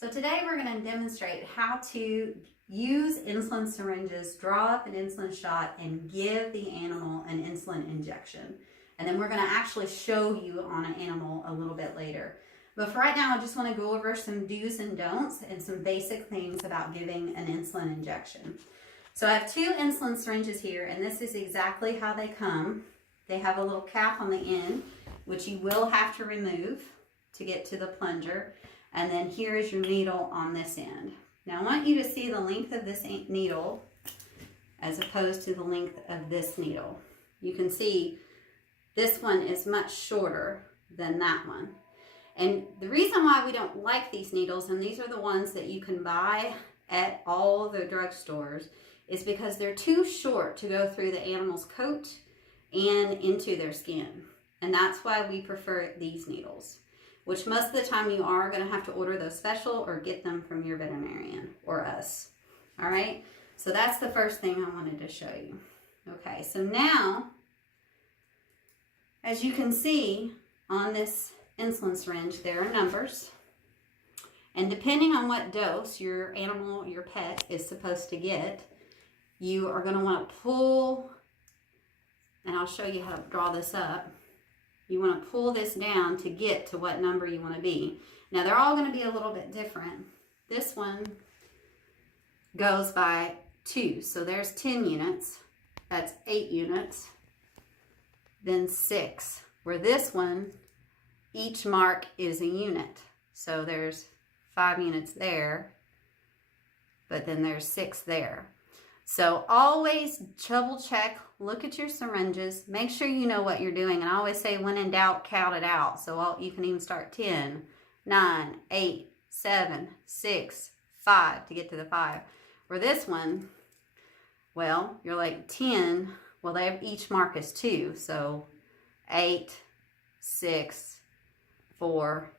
So today we're going to demonstrate how to use insulin syringes, draw up an insulin shot, and give the animal an insulin injection. And then we're going to actually show you on an animal a little bit later. But for right now, I just want to go over some do's and don'ts and some basic things about giving an insulin injection. So I have two insulin syringes here, and this is exactly how they come. They have a little cap on the end, which you will have to remove to get to the plunger. And then here is your needle on this end. Now I want you to see the length of this needle as opposed to the length of this needle. You can see this one is much shorter than that one. And the reason why we don't like these needles, and these are the ones that you can buy at all the drugstores, is because they're too short to go through the animal's coat and into their skin. And that's why we prefer these needles, which most of the time you are going to have to order those special or get them from your veterinarian or us. All right, so that's the first thing I wanted to show you. Okay, so now, as you can see on this insulin syringe, there are numbers. And depending on what dose your animal, your pet, is supposed to get, you are going to want to pull, and I'll show you how to draw this up. You want to pull this down to get to what number you want to be. Now they're all going to be a little bit different. This one goes by 2. So there's 10 units. That's 8 units. Then 6. Where this one, each mark is a unit. So there's 5 units there. But then there's 6 there. So always double check, look at your syringes, make sure you know what you're doing. And I always say, when in doubt, count it out. So you can even start 10, 9, 8, 7, 6, 5 to get to the 5. Where this one, well, you're like 10, well, they have each mark is 2. So 8, 6, 4,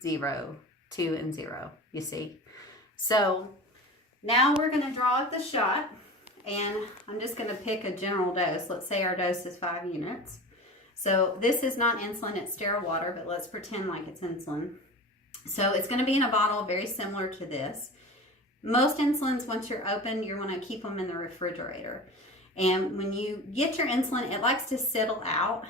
0, 2, and 0, you see. So now we're going to draw up the shot, and I'm just going to pick a general dose. Let's say our dose is 5 units. So this is not insulin, it's sterile water, but let's pretend like it's insulin. So it's going to be in a bottle very similar to this. Most insulins, once you're open, you want to keep them in the refrigerator. And when you get your insulin, it likes to settle out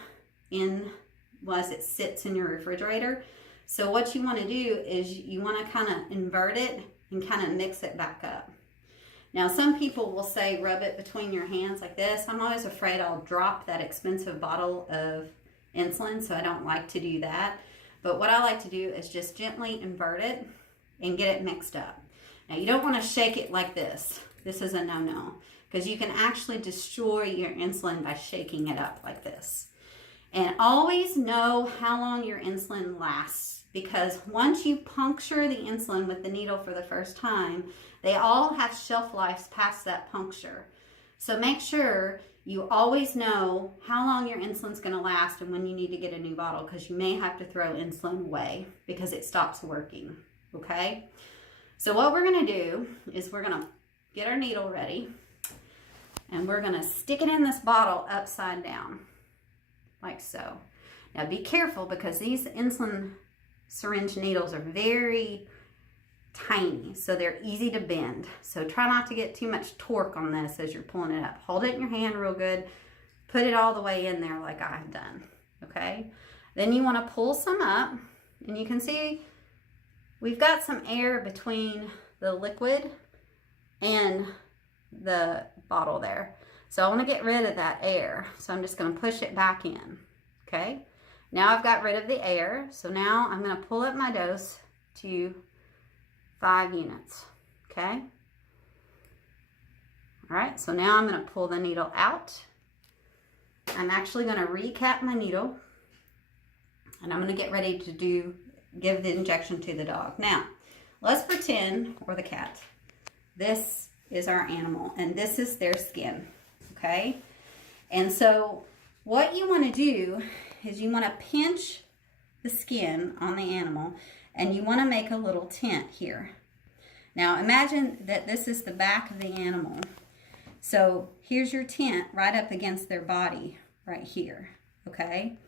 as it sits in your refrigerator. So what you want to do is you want to kind of invert it and kind of mix it back up. Now some people will say rub it between your hands like this. I'm always afraid I'll drop that expensive bottle of insulin, so I don't like to do that. But what I like to do is just gently invert it and get it mixed up. Now you don't want to shake it like this. This is a no-no, because you can actually destroy your insulin by shaking it up like this. And always know how long your insulin lasts, because once you puncture the insulin with the needle for the first time, they all have shelf lives past that puncture. So make sure you always know how long your insulin's going to last and when you need to get a new bottle, because you may have to throw insulin away because it stops working. Okay? So what we're going to do is we're going to get our needle ready, and we're going to stick it in this bottle upside down, like so. Now be careful, because these insulin syringe needles are very tiny, so they're easy to bend. So try not to get too much torque on this as you're pulling it up. Hold it in your hand real good. Put it all the way in there like I've done. Okay? Then you want to pull some up, and you can see we've got some air between the liquid and the bottle there. So I want to get rid of that air. So I'm just going to push it back in. Okay? Now I've got rid of the air. So now I'm going to pull up my dose to 5 units. Okay? All right. So now I'm going to pull the needle out. I'm actually going to recap my needle. And I'm going to get ready to give the injection to the dog. Now, let's pretend, or the cat, this is our animal and this is their skin. Okay? And so what you want to do is you want to pinch the skin on the animal, and you want to make a little tent here. Now imagine that this is the back of the animal. So here's your tent right up against their body right here. Okay?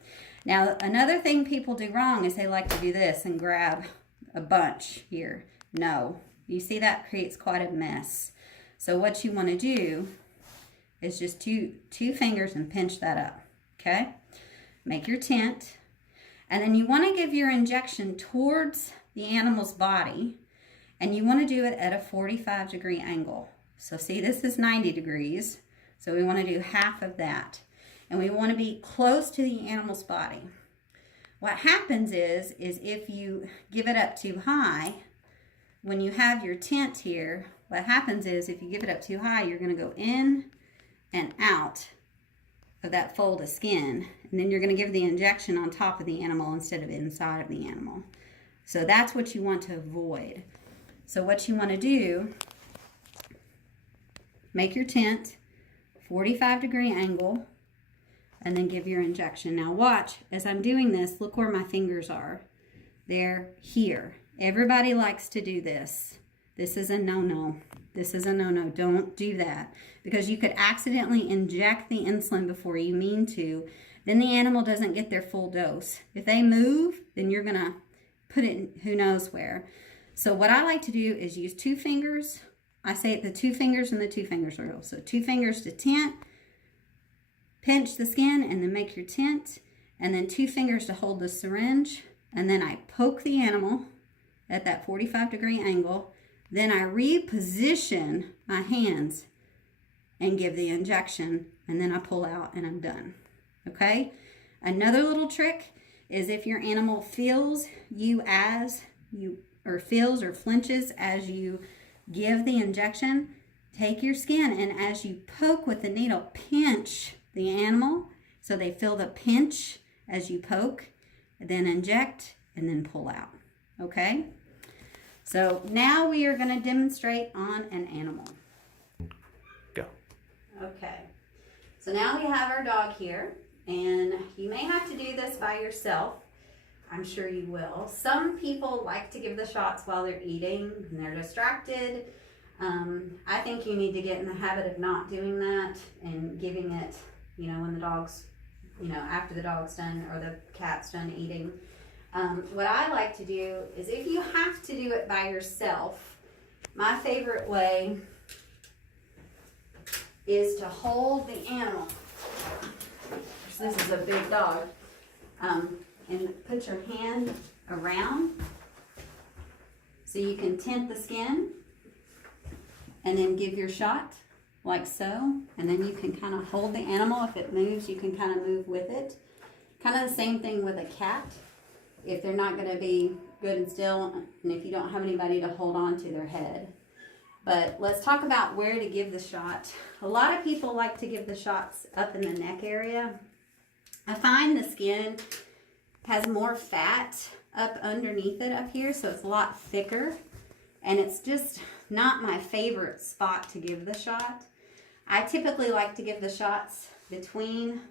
Now, another thing people do wrong is they like to do this and grab a bunch here. No. You see that creates quite a mess. So what you want to do is just two fingers and pinch that up, okay? Make your tent. And then you want to give your injection towards the animal's body, and you want to do it at a 45-degree angle. So see, this is 90 degrees, so we want to do half of that. And we want to be close to the animal's body. What happens is if you give it up too high, when you have your tent here, what happens is if you give it up too high, you're going to go in and out of that fold of skin, and then you're going to give the injection on top of the animal instead of inside of the animal. So that's what you want to avoid. So what you want to do, make your tent 45-degree angle, and then give your injection. Now watch, as I'm doing this, look where my fingers are. They're here. Everybody likes to do this. This is a no-no. This is a no-no. Don't do that, because you could accidentally inject the insulin before you mean to. Then the animal doesn't get their full dose. If they move, then you're gonna put it in who knows where. So what I like to do is use 2 fingers. I say the 2 fingers and the 2 fingers rule. So 2 fingers to tent, pinch the skin, and then make your tent, and then 2 fingers to hold the syringe, and then I poke the animal at that 45-degree angle. Then I reposition my hands and give the injection, and then I pull out and I'm done. Okay? Another little trick is if your animal feels feels or flinches as you give the injection, take your skin, and as you poke with the needle, pinch the animal so they feel the pinch as you poke, then inject, and then pull out. Okay? So now we are going to demonstrate on an animal. Go. Okay. So now we have our dog here, and you may have to do this by yourself. I'm sure you will. Some people like to give the shots while they're eating and they're distracted. I think you need to get in the habit of not doing that and giving it, when the dog's, after the dog's done or the cat's done eating. What I like to do is, if you have to do it by yourself, my favorite way is to hold the animal. This is a big dog. And put your hand around so you can tent the skin, and then give your shot like so, and then you can kind of hold the animal. If it moves, you can kind of move with it. Kind of the same thing with a cat. If they're not going to be good and still, and if you don't have anybody to hold on to their head. But let's talk about where to give the shot. A lot of people like to give the shots up in the neck area. I find the skin has more fat up underneath it up here, so it's a lot thicker, and it's just not my favorite spot to give the shot. I typically like to give the shots between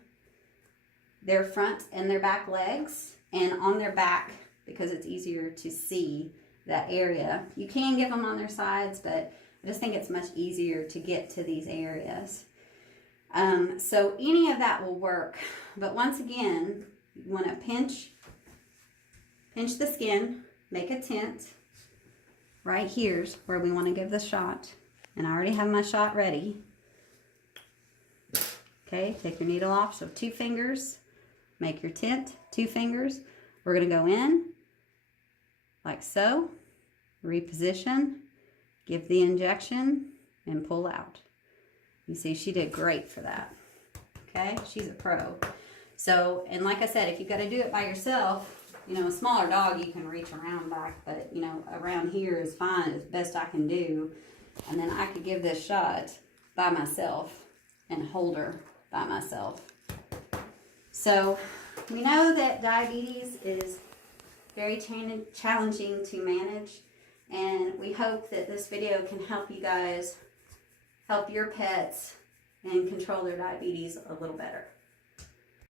their front and their back legs, and on their back, because it's easier to see that area. You can give them on their sides, but I just think it's much easier to get to these areas. So any of that will work, but once again, you want to pinch the skin, make a tent. Right here's where we want to give the shot, and I already have my shot ready. Okay, take your needle off. So 2 fingers, make your tent, 2 fingers. We're going to go in like so, reposition, give the injection, and pull out. You see, she did great for that. Okay, she's a pro. So, and like I said, if you've got to do it by yourself, a smaller dog you can reach around back, but around here is fine, as best I can do. And then I could give this shot by myself and hold her by myself. So we know that diabetes is very challenging to manage, and we hope that this video can help you guys help your pets and control their diabetes a little better.